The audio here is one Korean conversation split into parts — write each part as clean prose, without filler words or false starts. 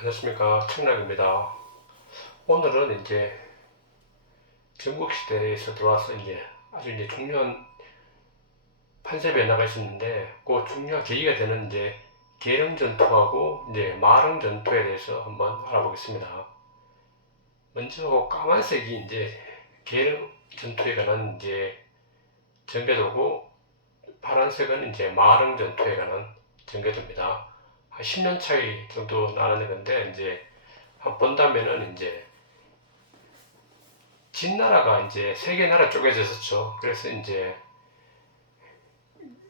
안녕하십니까, 청락입니다. 오늘은 이제 전국시대에서 들어와서 이제 아주 이제 중요한 판세 변화가 있었는데, 그 중요한 계기가 되는 이제 계령 전투하고 이제 마릉 전투에 대해서 한번 알아보겠습니다. 먼저 까만색이 이제 계령 전투에 관한 이제 전개도고, 파란색은 이제 마릉 전투에 관한 전개도입니다. 한 10년 차이 정도 나는 건데, 이제 한번 본다면은 이제 진나라가 이제 세 개 나라 쪼개졌었죠. 그래서 이제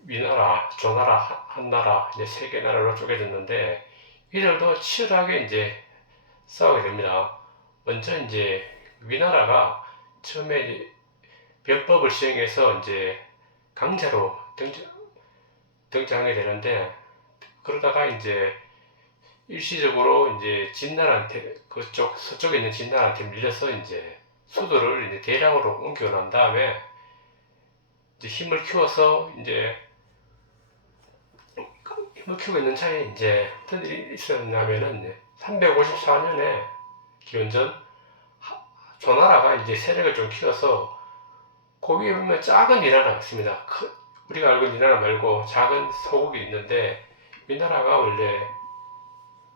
위나라, 조나라, 한나라 이제 세 개 나라로 쪼개졌는데 이들도 치열하게 이제 싸우게 됩니다. 먼저 이제 위나라가 처음에 이제 변법을 시행해서 이제 강제로 등장하게 되는데, 그러다가 이제 일시적으로 이제 진나라한테, 그쪽 서쪽에 있는 진나라한테 밀려서 이제 수도를 이제 대량으로 옮겨 난 다음에 이제 힘을 키워서 이제 힘을 키우고 있는 차에 이제 어떤 일이 있었냐면은 354년에 기원전 조나라가 이제 세력을 좀 키워서 그 위에 보면 작은 위나라가 있습니다. 우리가 알고 있는 위나라 말고 작은 서국이 있는데, 위나라가 원래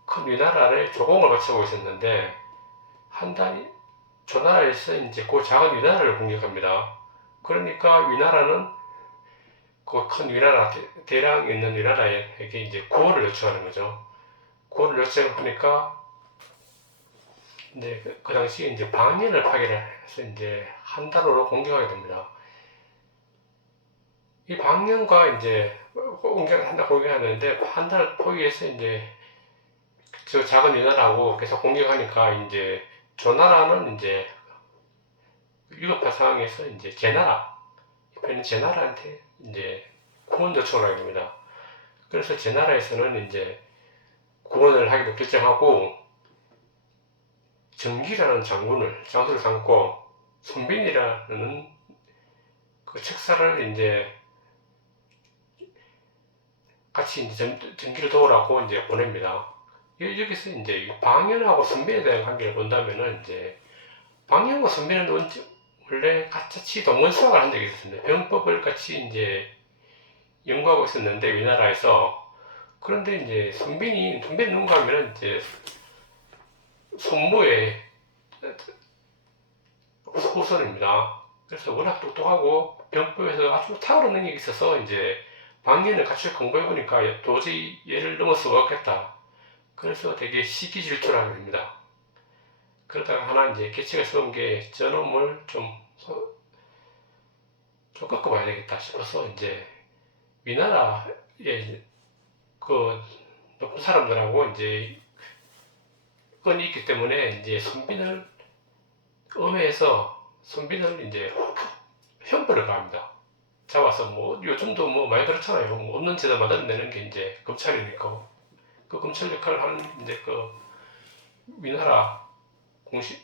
큰 위나라를 조공을 바치고 있었는데 한 달 조나라에서 이제 그 작은 위나라를 공격합니다. 그러니까 위나라는 그 큰 위나라, 대량 있는 위나라에게 이제 구원을 요청하는 거죠. 구원을 요청하니까 이제 그 당시에 이제 방연을 파괴해서 이제 한달로 공격하게 됩니다. 이 방연과 이제 공격하는데 한 달 포위해서 이제 저 작은 위나라하고 계속 공격하니까 이제 조나라는 이제 위급한 상황에서 이제 제나라한테 이제 구원 요청을 하게 됩니다. 그래서 제나라에서는 이제 구원을 하기로 결정하고 정기라는 장수를 삼고 손빈이라는 그 책사를 이제 같이 이제 전기를 도우라고 이제 보냅니다. 여기서 이제 방연하고 선빈에 대한 관계를 본다면은 이제 방연과 선빈은 원래 같이 동문 수학을 한 적이 있었습니다. 병법을 같이 이제 연구하고 있었는데 위나라에서. 그런데 이제 선빈이 누군가 하면은 이제 손무의 후손입니다. 그래서 워낙 똑똑하고 병법에서 아주 탁월한 능력이 있어서 이제 방연을 같이 공부해보니까 도저히 얘를 넘을 수가 없겠다. 그래서 되게 시기 질투를 하게 됩니다. 그러다가 하나 이제 계책을 세운 게 저놈을 좀 꺾어봐야 되겠다 싶어서 이제 위나라의 그 높은 사람들하고 이제 건이 있기 때문에 이제 손빈을 음해해서 손빈을 이제 형벌을 가합니다. 잡아서 뭐 요즘도 뭐 많이 그렇잖아요. 뭐 없는 죄다 만들어내는 게 이제 검찰이니까. 그 검찰 역할을 하는 이제 그 위나라 공식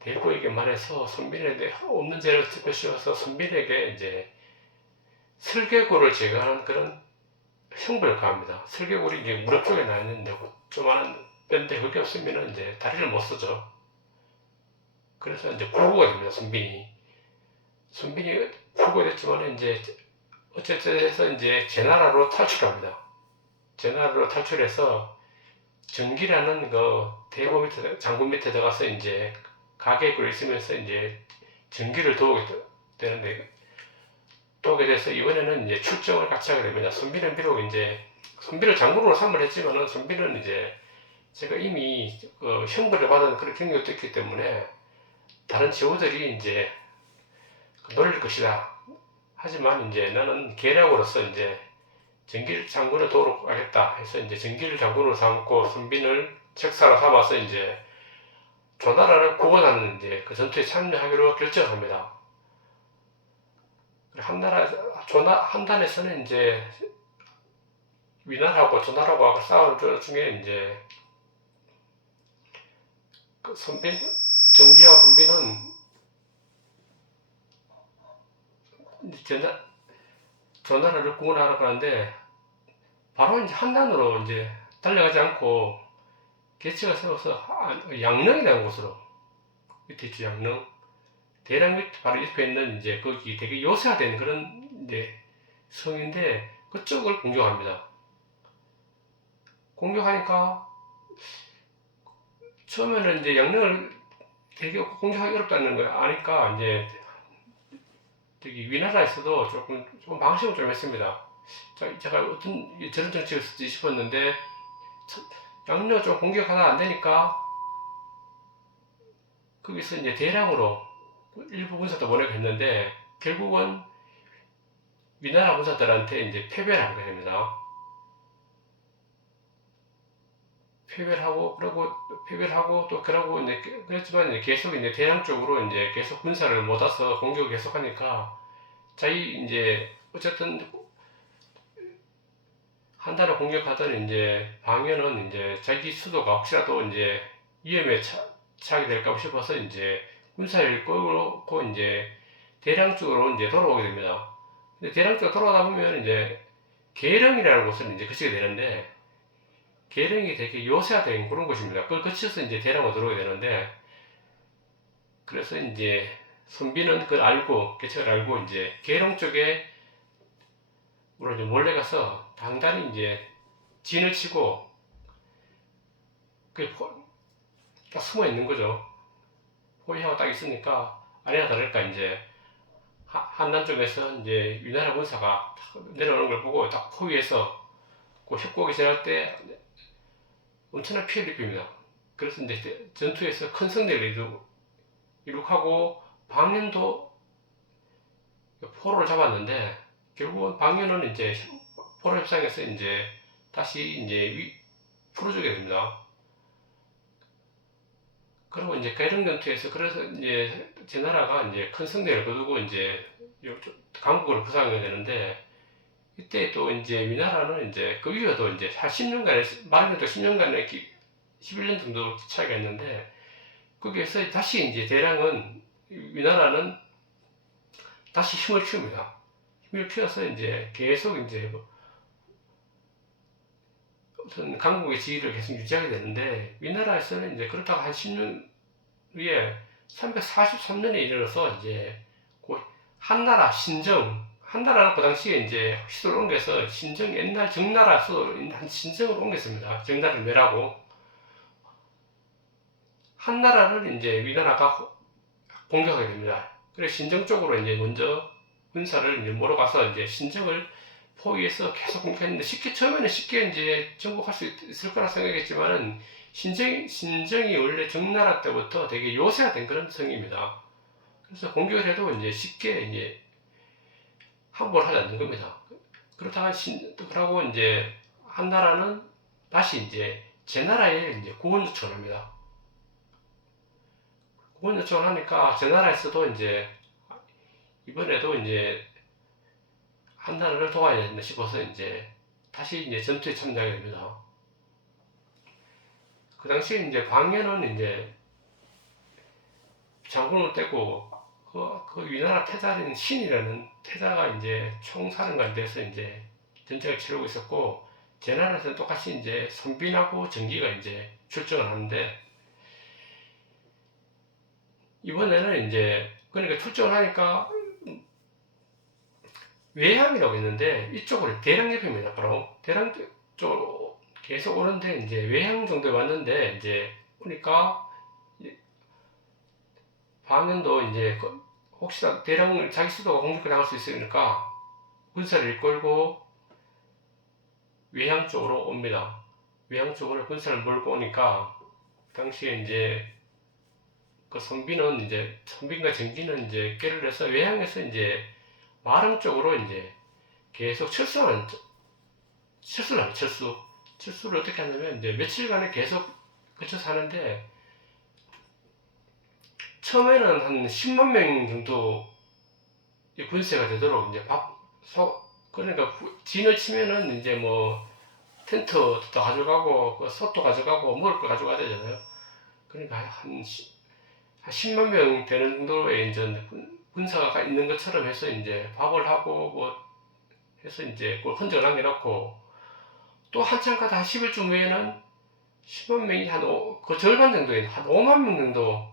대구에게만 해서 손빈에게 없는 죄를 덮어씌워서 손빈에게 이제 슬개골을 제거하는 그런 형벌을 가합니다. 슬개골이 이제 무릎 쪽에 나 있는데 조그마한 뼈인데 그게 없으면 이제 다리를 못 쓰죠. 그래서 이제 불구가 됩니다. 손빈이 불구가 됐지만 이제 어쨌든 해서 이제 제나라로 탈출합니다. 제나라로 탈출해서 정기라는 그 대고 밑에 장군 밑에 들어가서 이제 가계를 있으면서 이제 전기를 도우게 돼서 이번에는 이제 출정을 같이 하게 됩니다. 선비는 비록 이제 선비를 장군으로 삼을 했지만은 선비는 이제 제가 이미 그 형벌을 받은 그런 경력도 있기 때문에 다른 제후들이 이제 놀릴 것이다. 하지만 이제 나는 계략으로서 이제 정길 장군을 도우러 가겠다 해서 이제 정길 장군으로 삼고 선빈을 책사로 삼아서 이제 조나라를 구원하는 이제 그 전투에 참여하기로 결정합니다. 한단에서는 이제 위나라하고 조나라하고 싸우는 중에 이제 그 정기와 선비는 조나라를 구원하러 가는데 바로 이제 한단으로 이제 달려가지 않고 계책을 세워서 양릉이라는 곳으로, 밑에 있죠, 양릉. 대략 밑 바로 옆에 있는 이제 거기 되게 요새화된 그런 이제 성인데 그쪽을 공격합니다. 공격하니까 처음에는 이제 양릉을 되게 공격하기 어렵다는 걸 아니까 이제 저기 위나라에서도 조금 방심을 좀 했습니다. 제가 어떤 저런 정책을 쓰지 싶었는데 양릉을 좀 공격하다 안 되니까 거기서 이제 대량으로 일부 군사도 보내고 했는데 결국은 위나라 군사들한테 이제 패배를 하게 됩니다. 패배를 하고 또 그러고 이제 그랬지만 이제 계속 이제 대양 쪽으로 이제 계속 군사를 모아서 공격을 계속하니까 자기 이제 어쨌든 한 달을 공격하던 이제 방연은 이제 자기 수도가 혹시라도 이제 위험에 처하게 될까 싶어서 이제 군사를 끌고 이제 대량 쪽으로 이제 돌아오게 됩니다. 근데 대량 쪽으로 돌아오다 보면 이제 계령이라는 곳을 이제 거치게 되는데 계령이 되게 요새화된 그런 곳입니다. 그걸 거쳐서 이제 대량으로 들어오게 되는데 그래서 이제 선비는 그걸 알고 계책을 알고 이제 계령 쪽에 우리 이제 몰래 가서 단단히 이제 진을 치고 딱 숨어 있는 거죠. 포위하고 딱 있으니까 아니나 다를까 이제 한남 쪽에서 이제 위나라 군사가 내려오는 걸 보고 딱 포위해서 그 협곡에 지날 때 엄청난 피해를 입힙니다. 그래서 이제 전투에서 큰 승리를 이룩하고 방연도 포로를 잡았는데 결국은 방연은 이제 포로 협상에서 이제 다시 이제 풀어주게 됩니다. 그리고 이제 계령 전투에서 그래서 이제 제나라가 이제 큰 승리를 거두고 이제 강국으로 부상하게 되는데 이때 또 이제 위나라는 이제 그 이후에도 이제 한 10년간의 말하면 10년간의 11년 정도 차이가 있는데 거기에서 다시 이제 대량은 위나라는 다시 힘을 키웁니다. 힘을 키워서 이제 계속 이제 어떤 강국의 지위를 계속 유지하게 되는데 위나라에서는 이제 그렇다가 한 10년 후에 343년에 이르러서 이제 한나라 신정 한나라는 그 당시에 이제 시도를 옮겨서 신정 옛날 정나라 수도를 한 신정으로 옮겼습니다. 정나라를 멸하고 한나라를 이제 위나라가 공격하게 됩니다. 그래서 신정 쪽으로 이제 먼저 군사를 이제 몰아가서 이제 신정을 포위해서 계속 공격했는데 처음에는 쉽게 이제 정복할 수 있을 거라 생각했지만은 신정이 원래 정나라 때부터 되게 요새화된 그런 성입니다. 그래서 공격을 해도 이제 쉽게 이제 항복을 하지 않는 겁니다. 그렇다가 그러고 이제 한나라는 다시 이제 제나라에 이제 구원 요청을 합니다. 구원 요청을 하니까 제나라에서도 이제 이번에도 이제 한나라를 도와야 된다 싶어서 이제 다시 이제 전투에 참여하게 됩니다. 그 당시에 이제 광해는 이제 장군을 떼고 그 위나라 태자인 신이라는 태자가 이제 총사령관이 돼서 이제 전쟁을 치르고 있었고 제나라에서는 똑같이 이제 선빈하고 정기가 이제 출정을 하는데 이번에는 이제 그러니까 출정을 하니까 외향이라고 있는데 이쪽으로 대량 옆입니다. 바로 대량 쪽으로 계속 오는데 이제 외향 정도에 왔는데 이제 보니까 방면도 이제 혹시나 대량 자기 수도가 공격을 당할 수 있으니까 군사를 이끌고 외향 쪽으로 옵니다. 외향 쪽으로 군사를 몰고 오니까 당시에 이제 그 선빈과 정기는 이제 깨를 해서 외향에서 이제 마릉 쪽으로 이제 계속 철수를 합니다. 철수를 어떻게 하냐면 이제 며칠간에 계속 거쳐서 하는데 처음에는 한 10만 명 정도 군세가 되도록 이제 그러니까 진을 치면은 이제 뭐 텐트도 가져가고 그 솥도 가져가고 먹을 거 가져가야 되잖아요. 그러니까 한 10만 명 되는 정도의 이제 군사가 있는 것처럼 해서 이제 밥을 하고 뭐 해서 이제 그 흔적을 남겨놓고 또 한참 가다 한 10일쯤 후에는 10만 명이 그 절반 정도인 한 5만 명 정도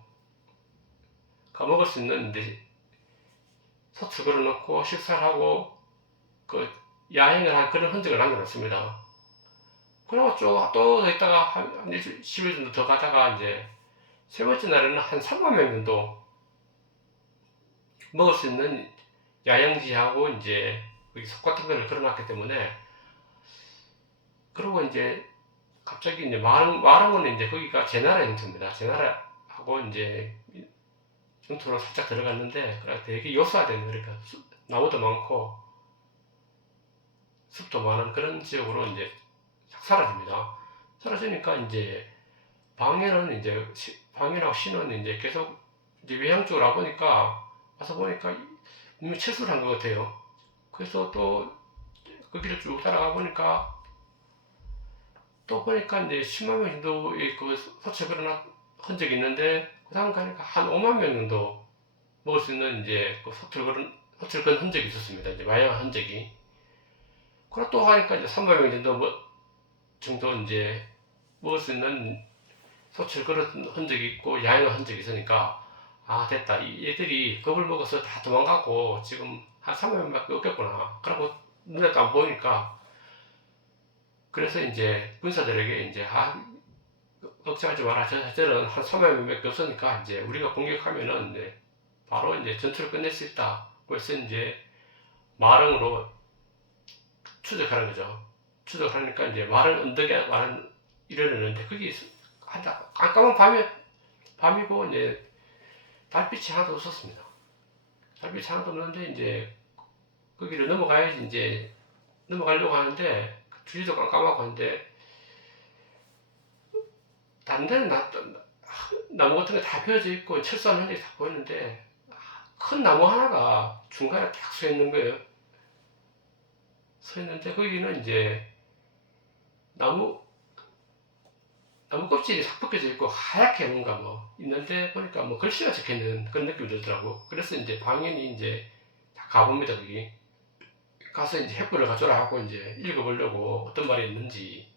가먹을 수 있는 데 서출 걸어놓고 식사를 하고 그 야행을 한 그런 흔적을 남겨놓습니다. 그리고 또 더 있다가 한 10일 정도 더 가다가 이제 세 번째 날에는 한 3만 명 정도 먹을 수 있는 야영지하고 이제 석 같은 거를 걸어놨기 때문에, 그리고 이제 갑자기 이제 마릉은 이제 거기가 제나라 영토입니다. 제나라하고 이제 영토로 살짝 들어갔는데, 되게 요사된, 그러니까 나무도 많고 숲도 많은 그런 지역으로 이제 사라집니다. 사라지니까 이제 방해하고 신은 이제 계속 이제 외향 쪽으로 와보니까, 와서 보니까 이미 철수를 한 것 같아요. 그래서 또 그 길을 쭉 따라가 보니까 또 보니까 이제 10만 명 정도의 그 서체 그런 흔적이 있는데, 그 다음 가니까 한 5만 명 정도 먹을 수 있는 이제 그 서출 그런 흔적이 있었습니다. 이제 마약 흔적이. 그리고 또 하니까 이제 3만 명 정도 이제 먹을 수 있는 서출 그런 흔적이 있고 야영한 흔적이 있으니까, 아 됐다, 얘들이 겁을 먹어서 다 도망가고 지금 한 3만 명밖에 없겠구나. 그러고 눈에도 안 보이니까, 그래서 이제 군사들에게 이제 걱정하지 마라. 저들은 한 3만 명밖에 없으니까 이제 우리가 공격하면은 이제 바로 이제 전투를 끝낼 수 있다. 그래서 이제 마릉으로 추적하는 거죠. 추적하니까 이제 마릉 언덕에 이르는데, 거기 깜깜한 밤이고 이제 달빛이 하나도 없었습니다. 달빛이 하나도 없는데 이제 거기를 넘어가야지 이제 넘어가려고 하는데, 주위도 깜깜하고 한데, 다른 데는 나무 같은 게 다 펴져 있고 철사한 흔적이 다 보이는데, 큰 나무 하나가 중간에 딱 서 있는 거예요. 서 있는데 거기는 이제 나무 껍질이 싹 벗겨져 있고 하얗게 뭔가 뭐 있는데, 보니까 뭐 글씨가 적혀 있는 그런 느낌이 들더라고. 그래서 이제 방연이 이제 다 가봅니다. 거기 가서 이제 횃불을 가져라 하고 이제 읽어보려고 어떤 말이 있는지,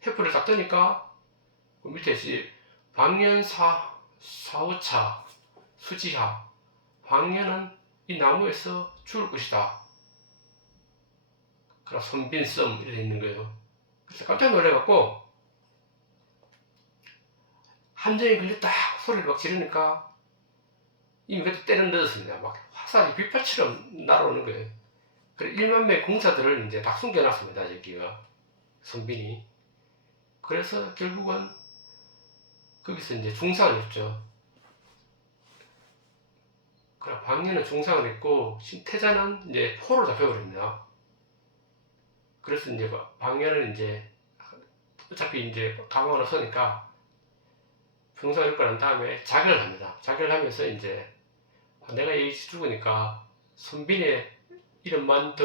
횃불을 딱 뜨니까 그 밑에 방연사 사오차 수지하, 방연은 이 나무에서 죽을 것이다. 그래 손빈썸 이렇게 있는 거예요. 그래서 깜짝 놀래갖고 함정이 걸렸다 소리를 막 지르니까 이미 그때 때는 늦었습니다. 막 화살이 빗발처럼 날아오는 거예요. 그래 1만 명의 공사들을 이제 딱 숨겨놨습니다. 저기가 선빈이. 그래서 결국은 거기서 이제 중상을 했죠. 그래 방연은 중상을 했고 태자는 이제 포로 잡혀버립니다. 그래서 이제 방연은 이제 어차피 이제 감옥을 서니까 중상을 입고 난 다음에 자결을 합니다. 자결을 하면서 이제 내가 이 죽으니까 선빈의 이름만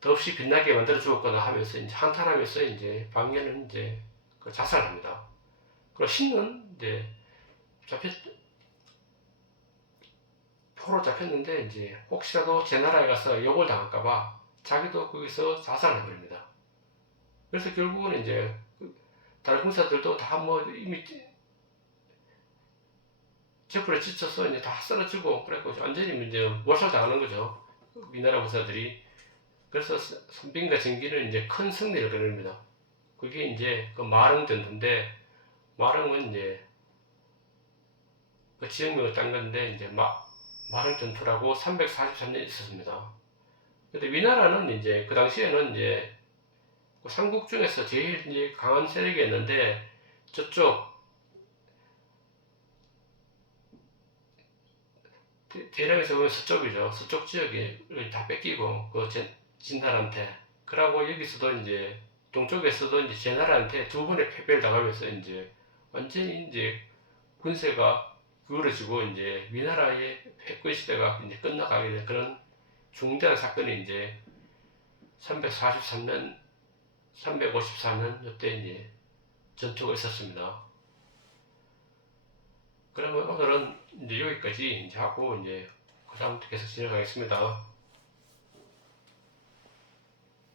더없이 빛나게 만들어 주었거나 하면서 이제 한탄하면서 이제 방연은 이제 그 자살합니다. 그리고 신은 이제 포로 잡혔는데 이제 혹시라도 제 나라에 가서 욕을 당할까봐 자기도 거기서 자살해버립니다. 그래서 결국은 이제 다른 군사들도 다 뭐 이미 제풀에 지쳐서 이제 다 쓰러지고 그랬고 완전히 이제 몰살당하는 거죠. 위나라 군사들이. 그래서 선빈과 정기는 이제 큰 승리를 거둡니다. 그게 이제 그 마릉 전투인데, 마릉은 이제 그 지역명을 딴 건데 이제 마릉 전투라고 343년 있었습니다. 근데 위나라는 이제 그 당시에는 이제 그 삼국 중에서 제일 이제 강한 세력이었는데, 저쪽 대량에서 보면 서쪽이죠. 서쪽 지역을 다 뺏기고 그 진달한테. 그러고 여기서도 이제 동쪽에서도 이제 제나라한테 두 번의 패배를 당하면서 이제 완전히 이제 군세가 기울어지고 이제 위나라의 패권 시대가 이제 끝나가게 된 그런 중대한 사건이 이제 343년, 354년 이때 이제 전투가 있었습니다. 그러면 오늘은 이제 여기까지 이제 하고 이제 그 다음부터 계속 진행하겠습니다.